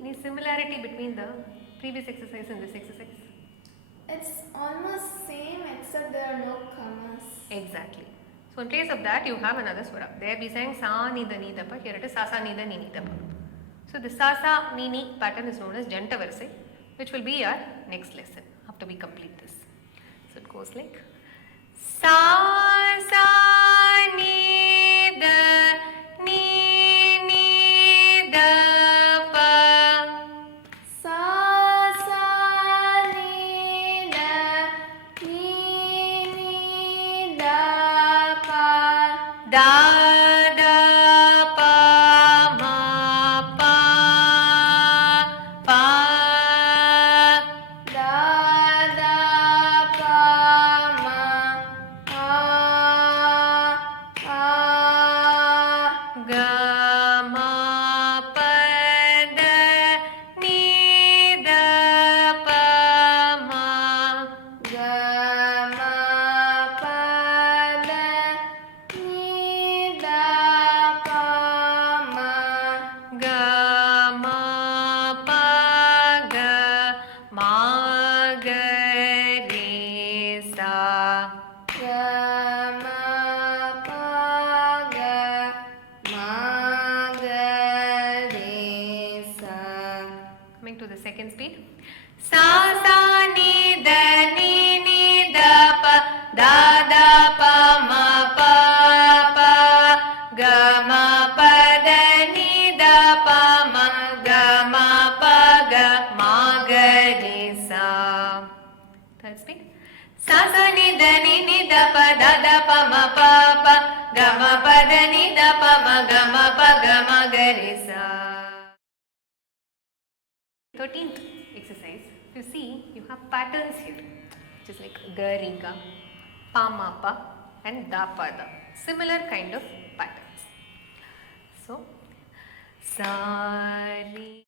any similarity between the previous exercise and this exercise? It's almost same except there are no commas. Exactly. So in place of that you have another swara. There we sang sa ni da ni da pa. Here it is sa sa ni da ni ni da pa. So the sa sa ni ni pattern is known as Janta Varisai, which will be our next lesson after we complete this. So it goes like sa sa ni da ni ni da pa. Sa sa ni da ni da pa. Da da pa ma pa pa. Da da pa ma pa pa. Ga ma pa da ni da pa ma. Ga ma pa da ni da pa ma. Ga ma pa ga ma ga re sa. Ga ma pa ga ma ga re sa. Coming to the second speed. Sa sa ni da ni da pa da da pa ma pa pa. Ga ma pa da ni da pa ma ga ma pa ga ma ga re sa. Third speed. Sa sa ni da pa da da pa ma pa pa. Ga ma pa da ni da pa ma ga ma pa ga ma ga re sa. 13th exercise, if you see, you have patterns here, which is like ga ri ga, pa ma pa and da pa da. Similar kind of patterns. So, sa ri